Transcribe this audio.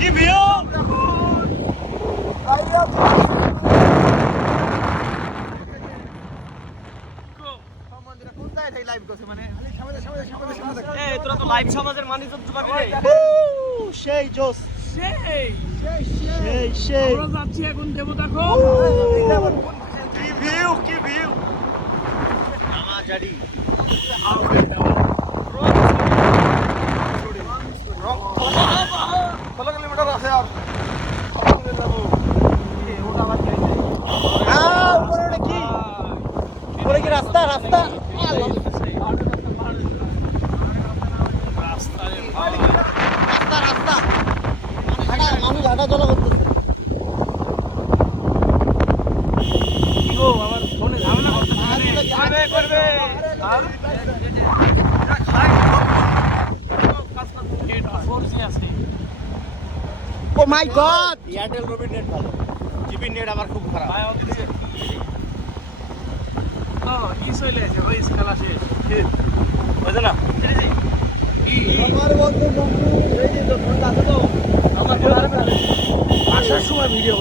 কি ভিউ তোরা তো লাইভ সমাজের মানুষ পাবি রে সেই জোস সেই সেই সেই আমরা যাচ্ছি এখন দেবো দেখো কি ভিউ আমার জারি 16 কিলোমিটার আছে আর উপরে কি রাস্তা রাস্তা রাস্তা মানুষ হাঁটা চলা করতেছে আমার ফোনে ঝামেলা করবে ও মাই গড এয়ারটেল রবির নেট ভালো জিবি নেট আমার খুব খারাপ ও ই চলে আছে ওই খেলা শেষ বুঝছ না আমার বন্ধু এই যে তো ফোন আছে তো আমার আসার সময় ভিডিও